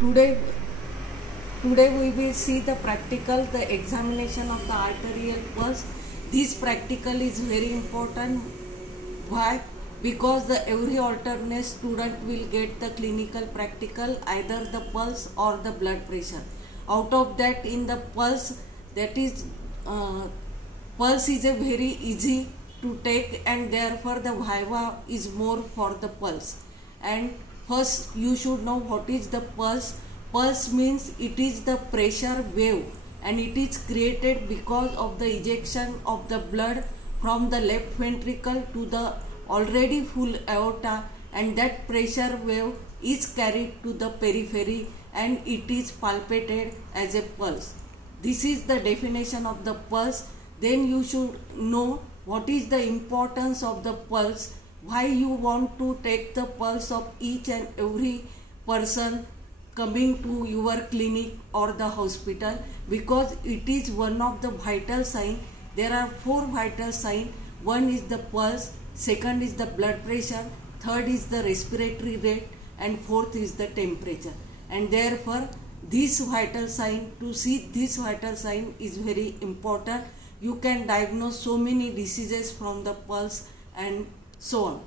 Today, today we will see the practical, the examination of the arterial pulse. This practical is very important. Why? Because every alternate student will get the clinical practical, either the pulse or the blood pressure. Out of that, in the pulse, that is pulse is a very easy to take, and therefore the viva is more for the pulse. And first you should know what is the pulse. Pulse means it is the pressure wave, and it is created because of the ejection of the blood from the left ventricle to the already full aorta, and that pressure wave is carried to the periphery and it is palpated as a pulse. This is the definition of the pulse. Then you should know what is the importance of the pulse, why you want to take the pulse of each and every person coming to your clinic or the hospital, because it is one of the vital signs. There are 4 vital signs. One is the pulse, second is the blood pressure, third is the respiratory rate, and fourth is the temperature. And therefore this vital sign, to see this vital sign is very important. You can diagnose so many diseases from the pulse and so on.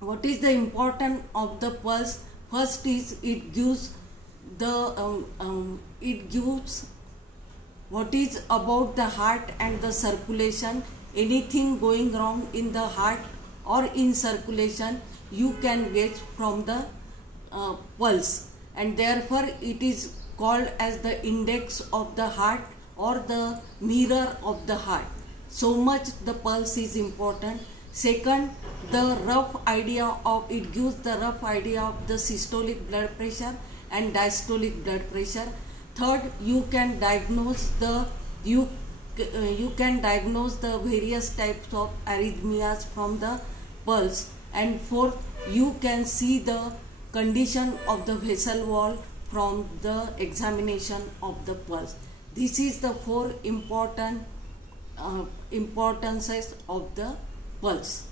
What is the importance of the pulse? First is it gives what is about the heart and the circulation. Anything going wrong in the heart or in circulation, you can get from the pulse, and therefore it is called as the index of the heart or the mirror of the heart. So much the pulse is important. Second, the rough idea of it gives the rough idea of the systolic blood pressure and diastolic blood pressure. Third, you can diagnose the various types of arrhythmias from the pulse. And fourth, you can see the condition of the vessel wall from the examination of the pulse. This is the 4 importances of the pulse.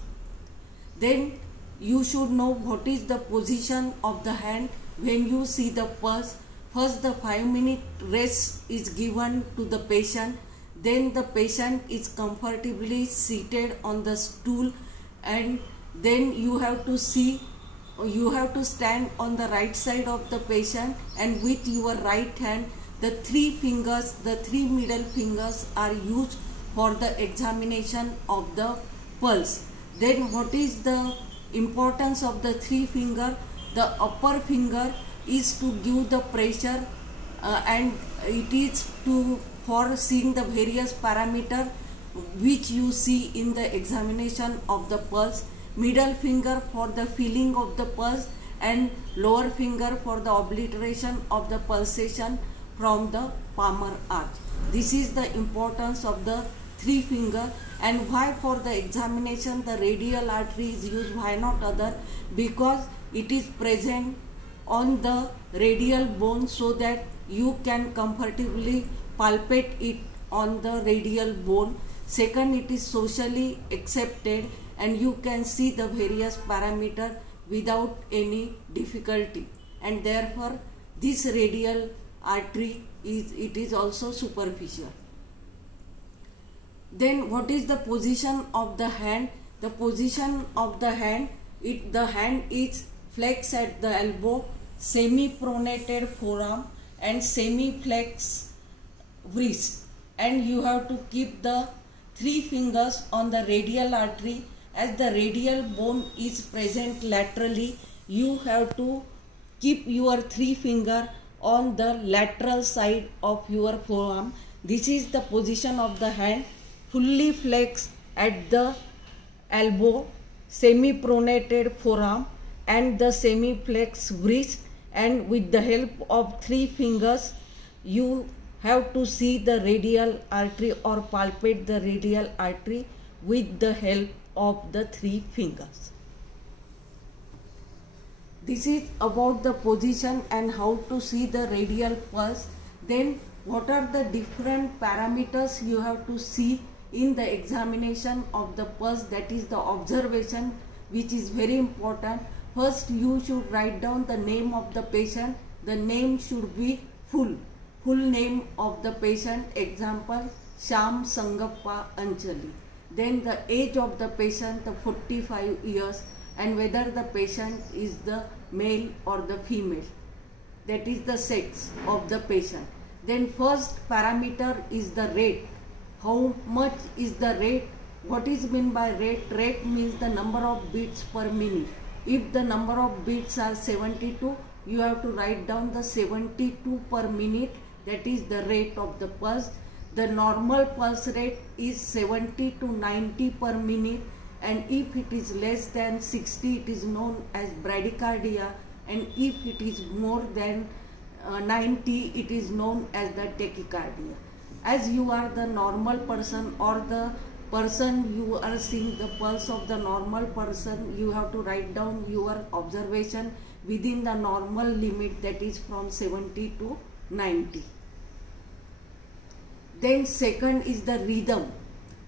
Then you should know what is the position of the hand when you see the pulse. First, the 5-minute rest is given to the patient. Then the patient is comfortably seated on the stool, and then you have to stand on the right side of the patient, and with your right hand, the 3 middle fingers are used for the examination of the pulse. Then what is the importance of the 3 finger? The upper finger is to give the pressure and it is for seeing the various parameters which you see in the examination of the pulse. Middle finger for the feeling of the pulse, and lower finger for the obliteration of the pulsation from the palmar arch. This is the importance of the 3 finger. And why for the examination the radial artery is used? Why not other? Because it is present on the radial bone, so that you can comfortably palpate it on the radial bone. Second, it is socially accepted and you can see the various parameters without any difficulty, and therefore this radial artery is also superficial. Then what is the position of the hand? The position of the hand, the hand is flexed at the elbow, semi-pronated forearm and semi-flexed wrist, and you have to keep the 3 fingers on the radial artery. As the radial bone is present laterally, you have to keep your 3 fingers on the lateral side of your forearm. This is the position of the hand, fully flexed at the elbow, semi-pronated forearm and the semi-flexed wrist, and with the help of 3 fingers you have to see the radial artery or palpate the radial artery with the help of the 3 fingers. This is about the position and how to see the radial pulse. Then what are the different parameters you have to see in the examination of the pulse? That is the observation, which is very important. First, you should write down the name of the patient, the name should be full name of the patient, example Sham Sangappa Anjali. Then the age of the patient, the 45 years, and whether the patient is the male or the female, that is the sex of the patient. Then first parameter is the rate. How much is the rate? What is meant by rate? Rate means the number of beats per minute. If the number of beats are 72, you have to write down the 72 per minute, that is the rate of the pulse. The normal pulse rate is 70 to 90 per minute, and if it is less than 60, it is known as bradycardia, and if it is more than 90, it is known as the tachycardia. As you are the normal person, or the person you are seeing the pulse of the normal person, you have to write down your observation within the normal limit, that is from 70 to 90. Then second is the rhythm.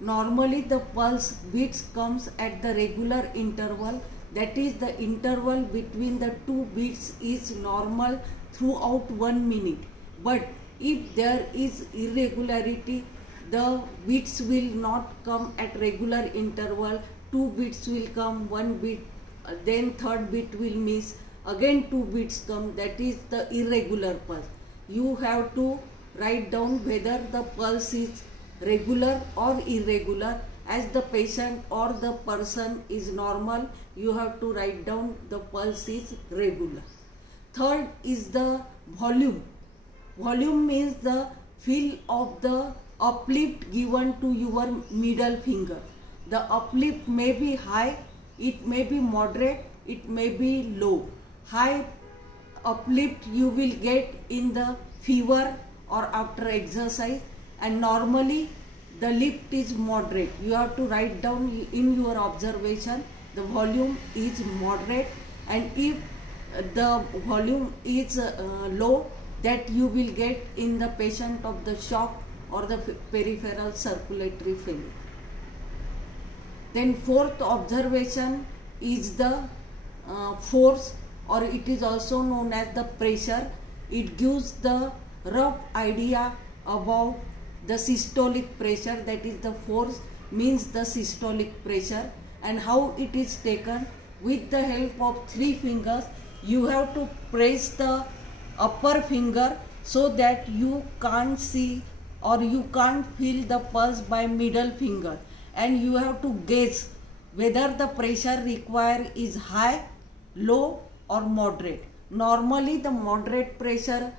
Normally the pulse beats comes at the regular interval, that is the interval between the two beats is normal throughout 1 minute. But if there is irregularity, the beats will not come at regular interval. 2 beats will come, 1 beat, then third beat will miss, again 2 beats come, that is the irregular pulse. You have to write down whether the pulse is regular or irregular. As the patient or the person is normal, you have to write down the pulse is regular. Third is the volume. Volume means the feel of the uplift given to your middle finger. The uplift may be high, it may be moderate, it may be low. High uplift you will get in the fever or after exercise, and normally the lift is moderate. You have to write down in your observation the volume is moderate, and if the volume is low, that you will get in the patient of the shock or the peripheral circulatory failure. Then fourth observation is the force, or it is also known as the pressure. It gives the rough idea about the systolic pressure, that is the force means the systolic pressure, and how it is taken. With the help of 3 fingers, you have to press the upper finger so that you can't see or you can't feel the pulse by middle finger, and you have to guess whether the pressure required is high, low or moderate. Normally the moderate pressure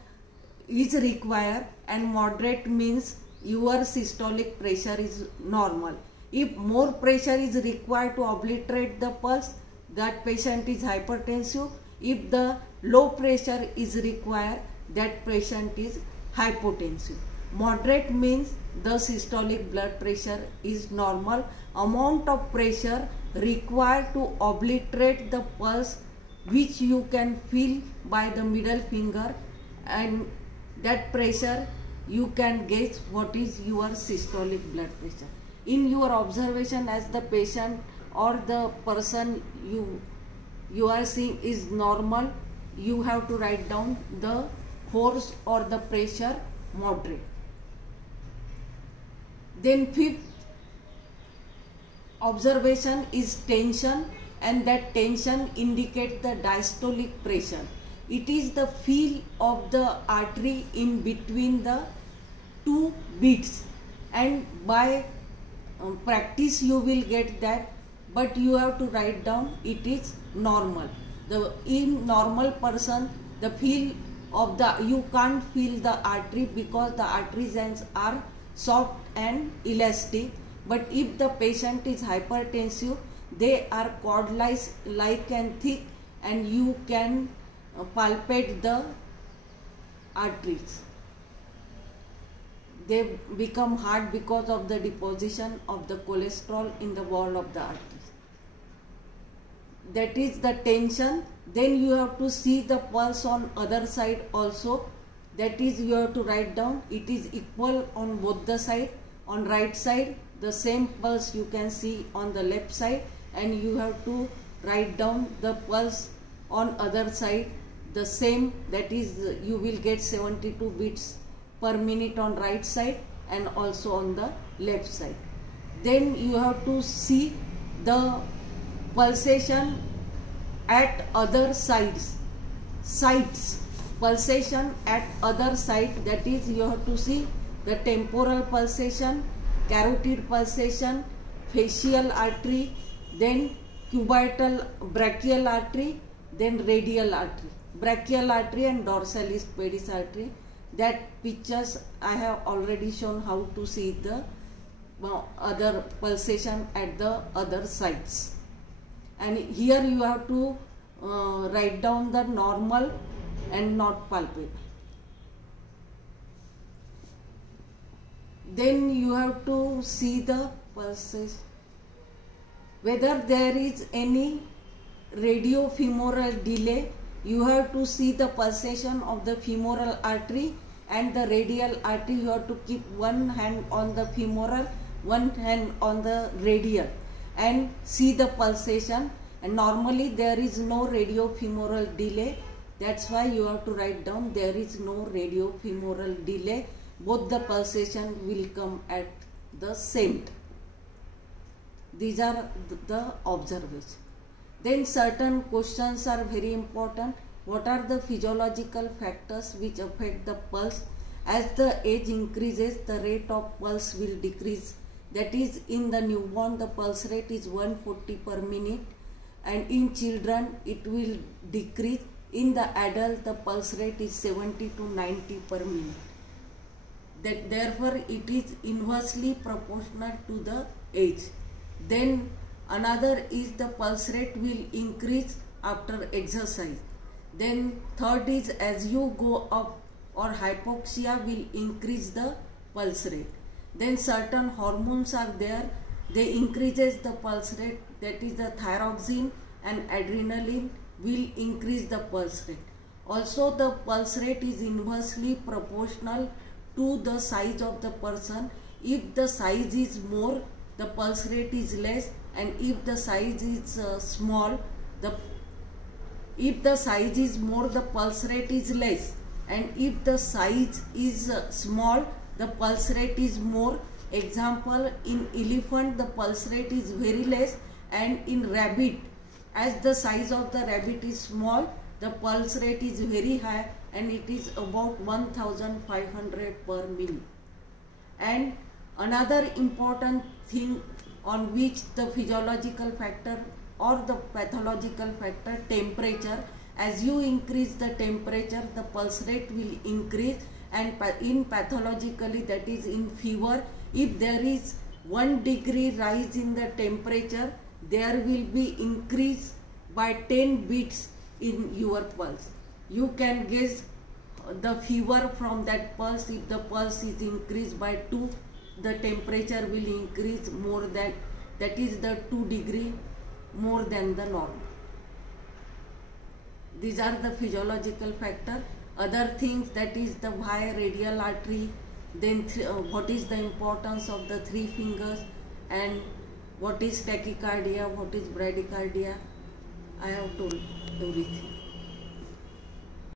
is required, and moderate means your systolic pressure is normal. If more pressure is required to obliterate the pulse, that patient is hypertensive. If the low pressure is required, that patient is hypotensive. Moderate means the systolic blood pressure is normal. Amount of pressure required to obliterate the pulse, which you can feel by the middle finger, and that pressure you can guess what is your systolic blood pressure. In your observation, as the patient or the person you are seeing is normal, you have to write down the force or the pressure moderate. Then fifth observation is tension, and that tension indicates the diastolic pressure. It is the feel of the artery in between the 2 beats, and by practice you will get that, but you have to write down it is normal. In normal person, the feel of the, you can't feel the artery because the arteries are soft and elastic. But if the patient is hypertensive, they are cord-like and thick, and you can palpate the arteries. They become hard because of the deposition of the cholesterol in the wall of the arteries. That is the tension. Then you have to see the pulse on other side also. That is, you have to write down it is equal on both the side. On right side, the same pulse you can see on the left side, and you have to write down the pulse on other side. the same, that is you will get 72 beats per minute on right side and also on the left side. Then you have to see the pulsation at other sides, pulsation at other side, that is you have to see the temporal pulsation, carotid pulsation, facial artery, then cubital brachial artery, then radial artery, brachial artery and dorsalis pedis artery. That pictures I have already shown how to see the other pulsation at the other sides. And here you have to write down the normal and not palpable. Then you have to see the pulses, whether there is any radiofemoral delay. You have to see the pulsation of the femoral artery and the radial artery. You have to keep one hand on the femoral, one hand on the radial and see the pulsation. And normally there is no radiofemoral delay. That's why you have to write down there is no radiofemoral delay. Both the pulsation will come at the same time. These are the observations. Then certain questions are very important. What are the physiological factors which affect the pulse? As the age increases, the rate of pulse will decrease. That is, in the newborn the pulse rate is 140 per minute, and in children it will decrease. In the adult the pulse rate is 70 to 90 per minute. That therefore it is inversely proportional to the age. Then another is the pulse rate will increase after exercise. Then third is as you go up or hypoxia will increase the pulse rate. Then certain hormones are there, they increases the pulse rate, that is the thyroxine and adrenaline will increase the pulse rate. Also the pulse rate is inversely proportional to the size of the person. If the size is more, the pulse rate is less, and if the size is small, if the size is more, the pulse rate is less, and if the size is small, the pulse rate is more. Example, in elephant the pulse rate is very less, and in rabbit, as the size of the rabbit is small, the pulse rate is very high and it is about 1500 per minute. And another important thing on which the physiological factor or the pathological factor, temperature. As you increase the temperature, the pulse rate will increase, and in pathologically, that is in fever, if there is 1 degree rise in the temperature, there will be increase by 10 beats in your pulse. You can guess the fever from that pulse. If the pulse is increased by 2, the temperature will increase more than, that is the 2 degree more than the normal. These are the physiological factor. Other things, that is the why radial artery, then what is the importance of the 3 fingers, and what is tachycardia, what is bradycardia. I have told everything.